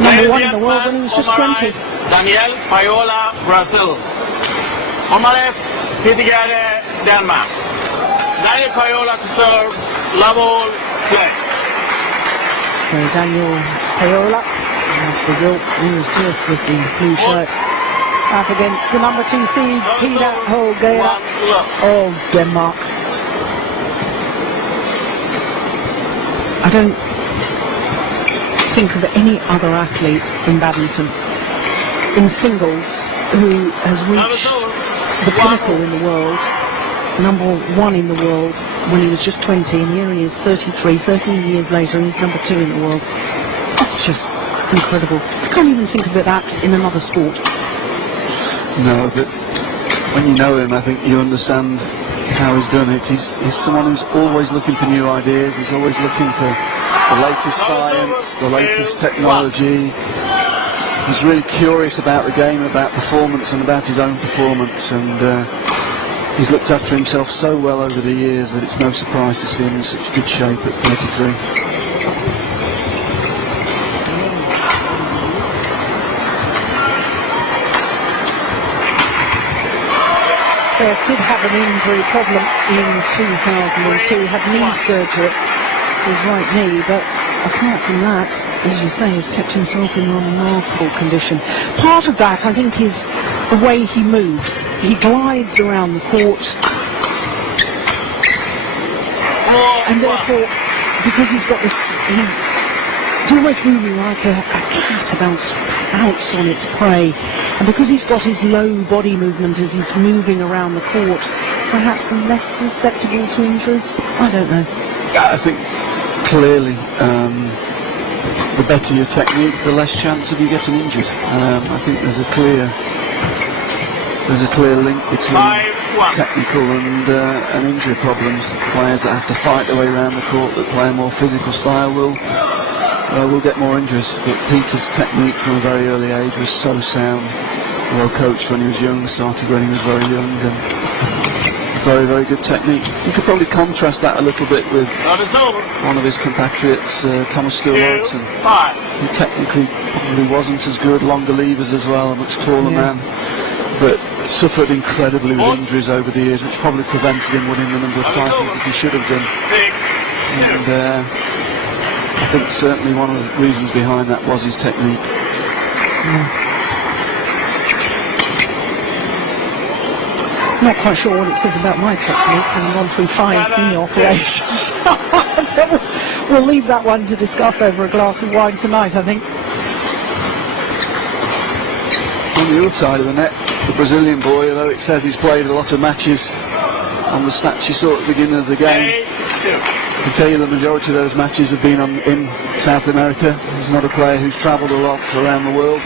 number one in the world when he was just 20. Daniel Paiola, Brazil. On my left, Gade, Denmark. Daniel Paiola to serve, love all, play. So Daniel Paiola of Brazil, he was first with the blue shirt, up against the number 2 seed, Gade of Denmark. I don't think of any other athlete in badminton, in singles, who has reached the pinnacle in the world, number 1 in the world, when he was just 20, and here he is 33, 13 years later, and he's number 2 in the world. That's just incredible. I can't even think of that in another sport. No, but when you know him, I think you understand how he's done it. He's someone who's always looking for new ideas. He's always looking for the latest science, the latest technology. He's really curious about the game, about performance, and about his own performance. And he's looked after himself so well over the years that it's no surprise to see him in such good shape at 33. Did have an injury problem in 2002, had knee surgery to his right knee, but apart from that, as you say, has kept himself in remarkable condition. Part of that, I think, is the way he moves. He glides around the court, and therefore, because he's got this, he's almost moving like a cat about to pounce on its prey. And because he's got his low body movement as he's moving around the court, perhaps less susceptible to injuries? I don't know. I think clearly the better your technique, the less chance of you getting injured. I think there's a clear link between technical and injury problems. Players that have to fight their way around the court, that play a more physical style, will get more injuries. But Peter's technique from a very early age was so sound. Well coached when he was young, started when he was very young, and very, very good technique. You could probably contrast that a little bit with one of his compatriots, Thomas Stewart, who technically probably wasn't as good, longer levers as well, a much taller man, but suffered incredibly with injuries over the years, which probably prevented him winning the number of titles that he should have done. And I think certainly one of the reasons behind that was his technique. Not quite sure what it says about my technique, having gone through 5 knee operations. We'll leave that one to discuss over a glass of wine tonight, I think. On the other side of the net, the Brazilian boy, although it says he's played a lot of matches on the stats you saw at the beginning of the game, I can tell you the majority of those matches have been in South America. He's not a player who's travelled a lot around the world.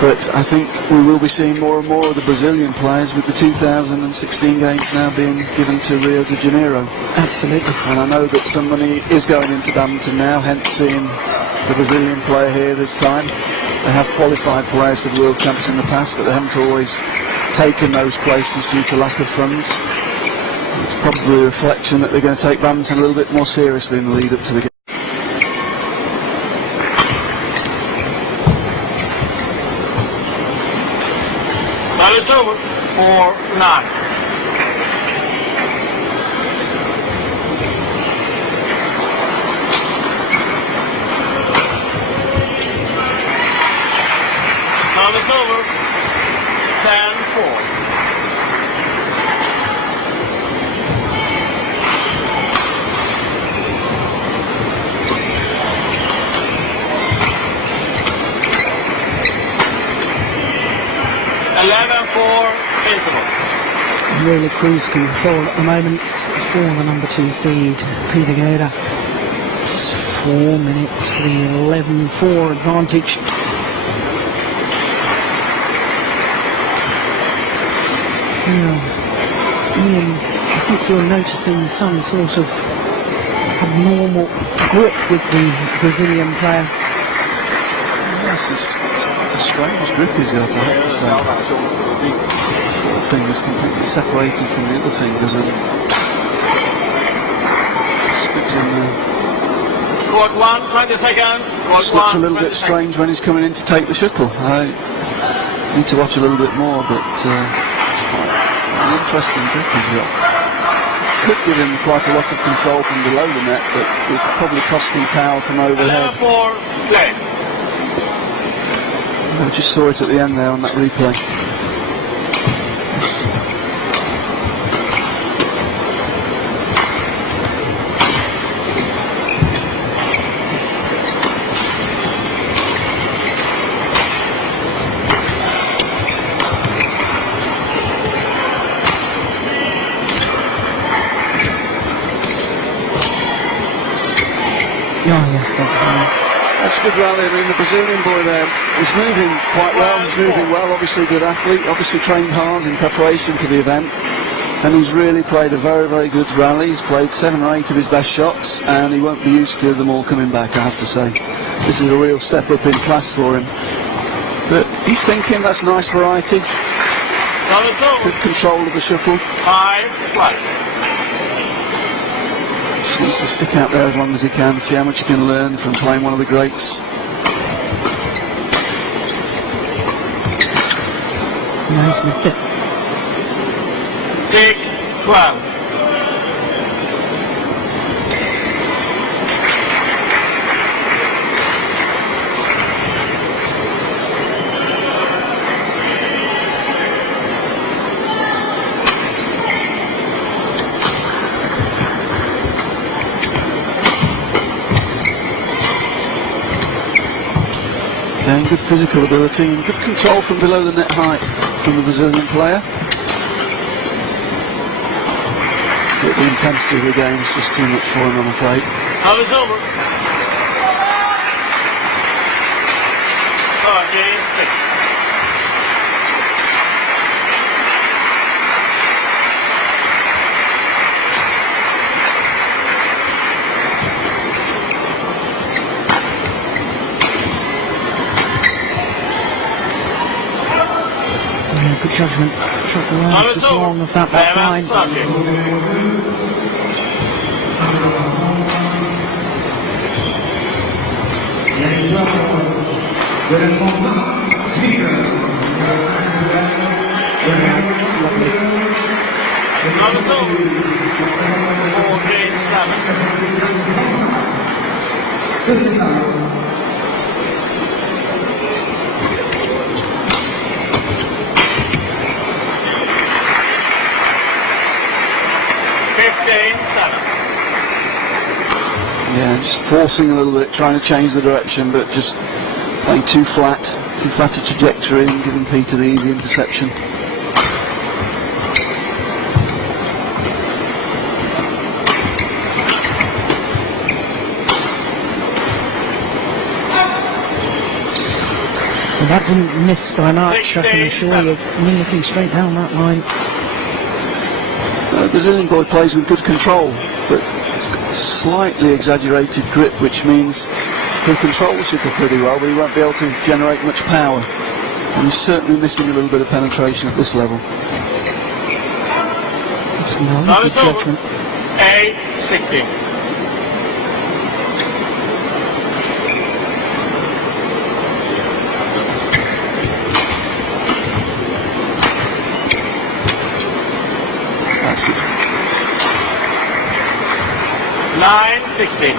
But I think we will be seeing more and more of the Brazilian players, with the 2016 games now being given to Rio de Janeiro. Absolutely. And I know that some money is going into badminton now, hence seeing the Brazilian player here this time. They have qualified players for the World Champs in the past, but they haven't always taken those places due to lack of funds. It's probably a reflection that they're going to take badminton a little bit more seriously in the lead up to the game. It's over. 4-9. It's over. 10-4. Really cruise control at the moment for the number 2 seed, Peter Gade. Just 4 minutes for the 11-4 advantage. Ian, I think you're noticing some sort of abnormal grip with the Brazilian player. Yes, it's a strange grip he's got, I have to say. Fingers completely separated from the other fingers, and Court 1, 20 seconds. just looks a little bit strange when he's coming in to take the shuttle. I need to watch a little bit more, but it's quite an interesting grip he's got. Could give him quite a lot of control from below the net, but would probably cost him power from overhead. I just saw it at the end there on that replay. Oh, yes, that's a good rally. I mean, the Brazilian boy there is moving quite well. He's moving well, obviously a good athlete, obviously trained hard in preparation for the event. And he's really played a very, very good rally. He's played 7 or 8 of his best shots, and he won't be used to them all coming back, I have to say. This is a real step up in class for him. But he's thinking, that's nice variety. Good control of the shuttle. 5-1. Just needs to stick out there as long as he can, see how much he can learn from playing one of the greats. Nice, missed it. 6-12. Again, good physical ability and good control from below the net height from the Brazilian player. But the intensity of the game is just too much for him, I'm afraid. Now it's over. Game 6. Good judgment. Shot the lines just long of that back line. Yeah, just forcing a little bit, trying to change the direction, but just playing too flat a trajectory and giving Peter the easy interception. Well, that didn't miss by much, I can assure you. Looking straight down that line. The Brazilian boy plays with good control, but it's got a slightly exaggerated grip, which means he'll control the shuttle pretty well, but he won't be able to generate much power. And he's certainly missing a little bit of penetration at this level. That's a good judgment. 8-16. That's good. 9-16.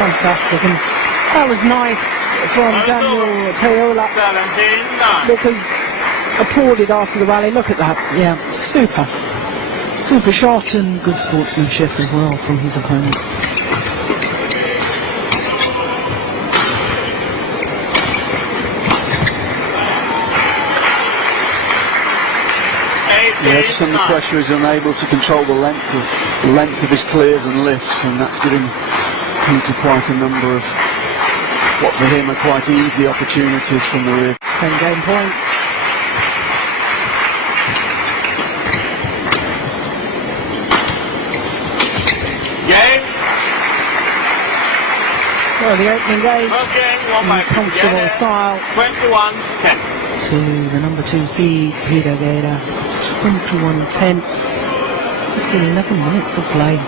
Fantastic, and that was nice from Daniel Paiola. 17-9. Because applauded after the rally. Look at that, yeah, super shot and good sportsmanship as well from his opponent. Yeah, just under pressure he's unable to control the length of his clears and lifts, and that's giving Peter quite a number of what for him are quite easy opportunities from the rear. 10 game points. Game. Well, the opening game, First game won by in comfortable Gade, style, 21-10. to the number 2 seed, Gade, 21-10. Just 11 minutes of play.